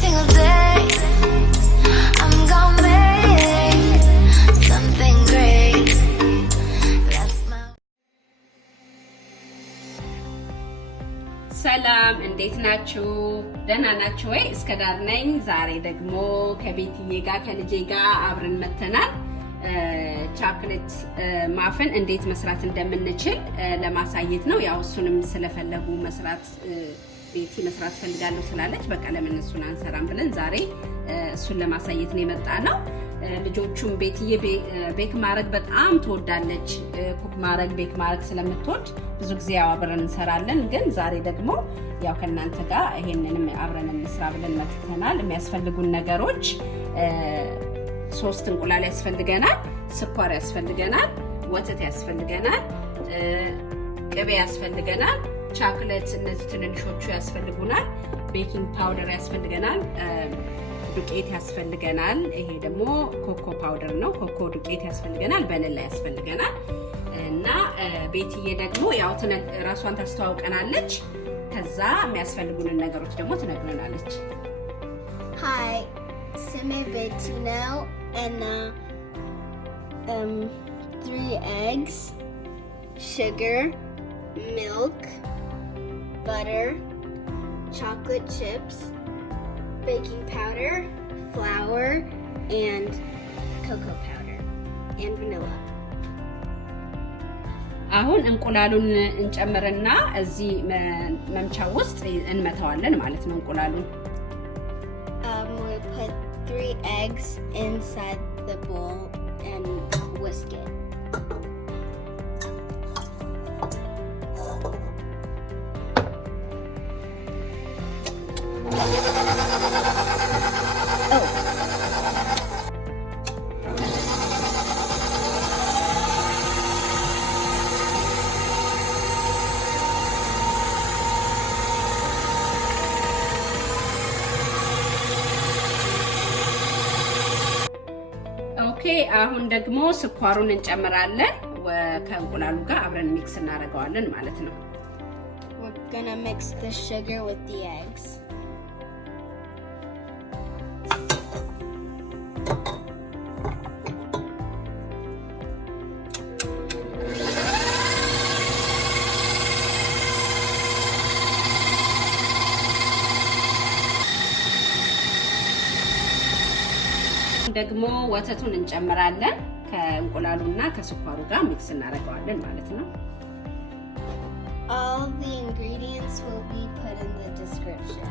single day. I'm gonna make something great. That's my ሰላም እንዴት ናችሁ? ደህና ናችሁ ወይ? እስከ ዳር ነኝ። ዛሬ ደግሞ ከቤትዬ ጋር ከልጄ ጋር አብረን መተናል። ቻኮሌት ማፈን እንዴት መስራት እንደምንችል ለማሳየት ነው። ያው እሱንም ስለፈለጉ መስራት ቤቲ መስራት ፈልጋለሁ ስላለች በቃ ለምን እሱን አንሰራም ብለን ዛሬ እሱን ለማሳየት ነው የመጣነው። ልጆቹም ቤትዬ ቤክ ማድረግ በጣም ትወዳለች። ኩክ ማድረግ ቤክ ማድረግ ስለምትወድ ብዙ ጊዜ ያው አብረን እንሰራለን። ግን ዛሬ ደግሞ ያው ከእናንተ ጋር ይሄንንም አብረን እንስራ ብለን መጥተናል። የሚያስፈልጉን ነገሮች 3 እንቁላል ያስፈልገናል፣ ስኳር ያስፈልገናል፣ ወተት ያስፈልገናል፣ ቅቤ ያስፈልገናል፣ ቻኮሌት እነዚህ ትንንሾቹ ያስፈልጉናል፣ ቤኪንግ ፓውደር ያስፈልገናል፣ ዱቄት ያስፈልገናል። ይሄ ደግሞ ኮኮ ፓውደር ነው። ኮኮ ዱቄት ያስፈልገናል፣ ቫኒላ ያስፈልገናል። እና ቤትዬ ደግሞ ያው ራሷን ታስተዋውቀናለች። ከዛ የሚያስፈልጉንን ነገሮች ደግሞ ትነግረናለች። Hi, ስሜ ቤቲ ነው እና 3 eggs, sugar, milk, butter, chocolate chips, baking powder, flour, and cocoa powder, and vanilla. አሁን እንቁላሉን እንጨምርና እዚህ መምቻ ውስጥ እንመታዋለን ማለት ነው። እንቁላሉን We put 3 eggs inside the bowl and whisk it. ኦኬ አሁን ደግሞ ስኳሩን እንጨምራለን። ከእንቁላሉ ጋር አብረን ሚክስ እናደርገዋለን ማለት ነው። We're gonna mix the sugar with the eggs. ደግሞ ወተቱን እንጨምራለን። ከእንቁላሉና ከስኳሩ ጋር ሚክስ እናደርገዋለን ማለት ነው። All the ingredients will be put in the description.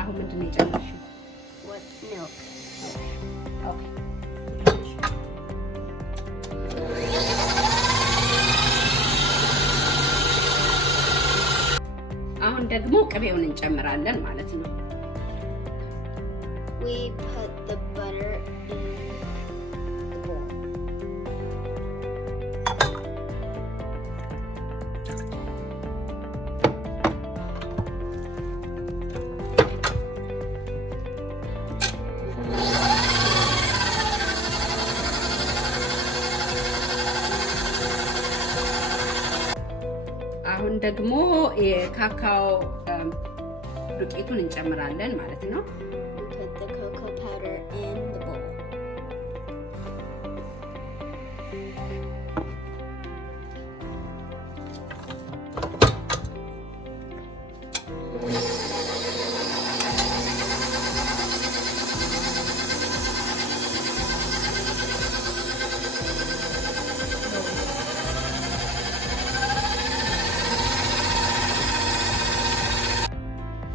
አሁን ምንድን ነው የጨመርሽው? With milk. ኦኬ አሁን ደግሞ ቅቤውን እንጨምራለን ማለት ነው። We put the butter in the bowl. አሁን ደግሞ የካካኦ ዱቄቱን እንጨምራለን ማለት ነው። The cocoa powder in the bowl.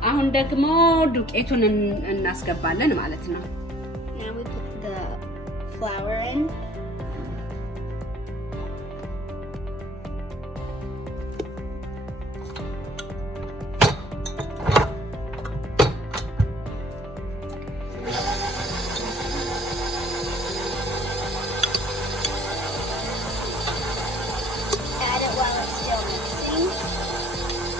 አሁን ደግሞ ዱቄቱን እናስገባለን ማለት ነው። Now we put the flour in. Add it while it's still mixing.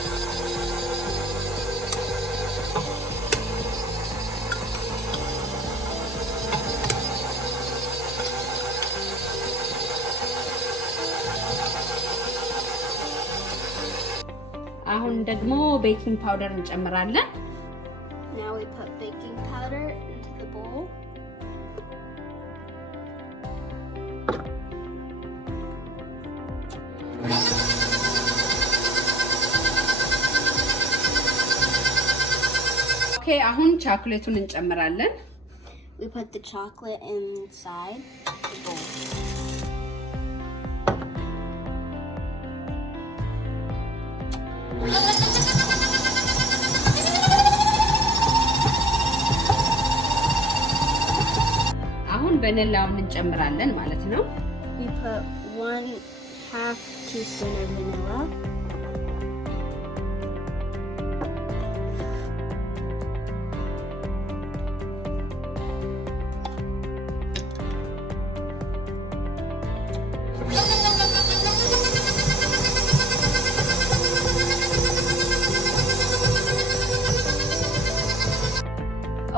አሁን ደግሞ ቤኪንግ ፓውደር እንጨምራለን። Now we put baking powder into the bowl. Okay, አሁን ቻኮሌቱን እንጨምራለን። We put the chocolate inside the bowl. አሁን ቫኒላውን እንጨምራለን ማለት ነው። We put 1/2 teaspoon of vanilla.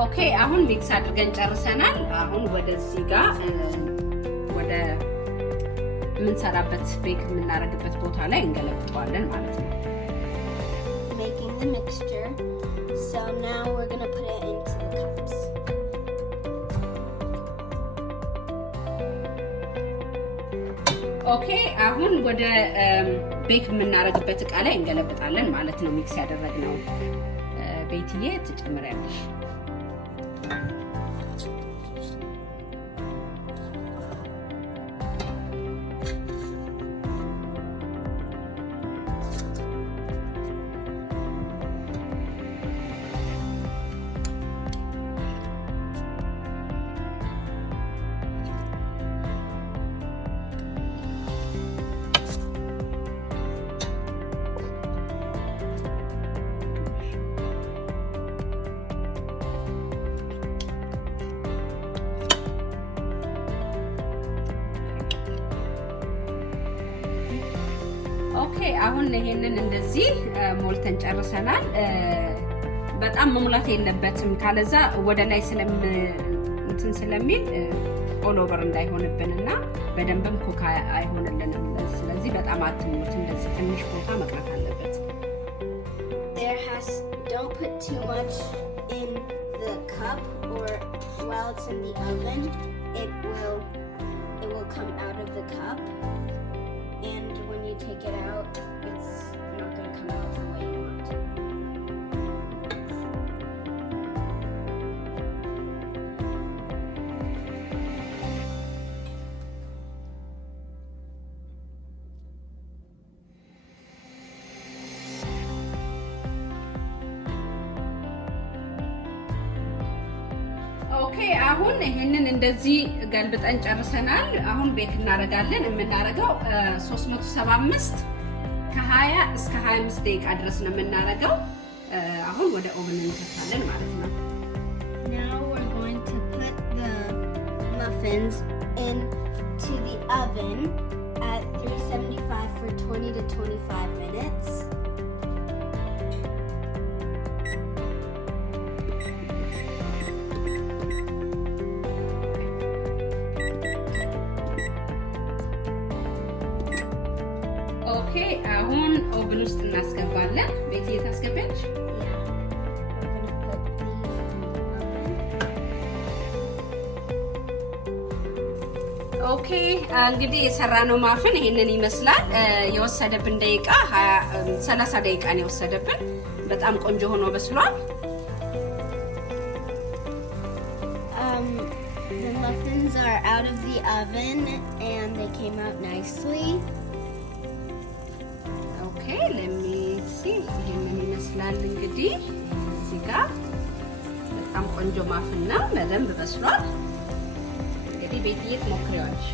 ኦኬ አሁን ሚክስ አድርገን ጨርሰናል። አሁን ወደዚህ ጋር ወደ ምንሰራበት ቤክ የምናደርግበት ቦታ ላይ እንገለብጠዋለን ማለት ነው። Making the mixture. So now we're going to put it into the cups. ኦኬ አሁን ወደ ቤክ የምናደርግበት እቃ ላይ እንገለብጣለን ማለት ነው። ሚክስ ያደረግነው ቤትዬ ትጨምሪያለሽ። ኦኬ አሁን ይሄንን እንደዚህ ሞልተን ጨርሰናል። በጣም መሙላት የለበትም ካለዛ ወደ ላይ ስለሚል ኦል ኦቨር እንዳይሆንብንና በደንብም ኩክ አይሆንልንም። ስለዚህ በጣም አትሙት፣ እንደዚህ ትንሽ ቦታ መቅረት አለበት። Don't put too much in the cup or while it's in the oven it will come out of the cup. And when you take it out, it's not going to come out the way you want to. ኦኬ አሁን ይሄንን እንደዚህ ገልብጠን ጨርሰናል። አሁን ቤክ እናደርጋለን። የምናደርገው 375 ከ20 እስከ 25 ደቂቃ ድረስ ነው የምናደርገው። አሁን ወደ ኦቨን እንከታለን ማለት ነው። Now we're going to put the muffins into the oven at 375 for 20 to 25 minutes. ኦኬ አሁን ኦቨን ውስጥ እናስገባለን። ቤት እየታስገባች ኦኬ እንግዲህ የሰራነው ማፍን ይሄንን ይመስላል። የወሰደብን ደቂቃ 30 ደቂቃ ነው የወሰደብን። በጣም ቆንጆ ሆኖ በስሏል። The muffins are out of the oven and they came out nicely. ኦኬ let me see ይሄንን ይመስላል እንግዲህ እዚህ ጋር በጣም ቆንጆ ማፍን ነው። በደንብ በስሏል። እንግዲህ ቤትዬ ትሞክሪዋለሽ።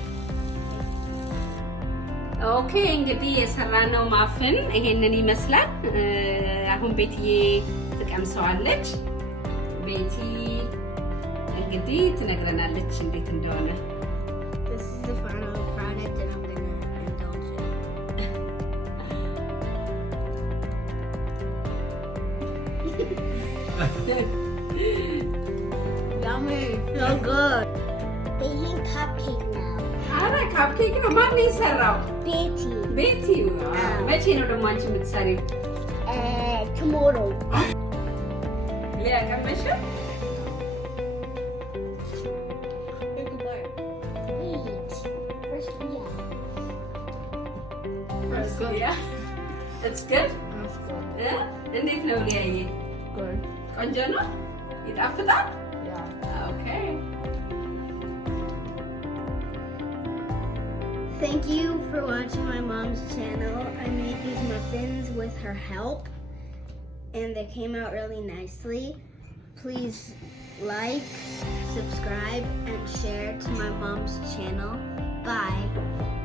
ኦኬ እንግዲህ የሰራነው ማፍን ይሄንን ይመስላል። አሁን ቤትዬ ትቀምሰዋለች። ቤቲ እንግዲህ ትነግረናለች እንዴት እንደሆነ። This is the final product and I'm going to indulge it. Yummy, so good. Baking cupcake now. አረ ካፕኬክ ነው። ማን ነው የሰራው? Betty. ቤቲ። መቼ ነው ደግሞ አንቺ የምትሰሪው? Tomato. Leah, ቀመሽ? Wait. First, yeah. First, yeah. It's good? That's good. Yeah? እንዴት ነው ሊያዬ? Good. ቆንጆ ነው? ይጣፍጣል? Yeah. Okay. Thank you for watching my mom's channel. I made these muffins with her help, and they came out really nicely. Please like, subscribe, and share to my mom's channel. Bye.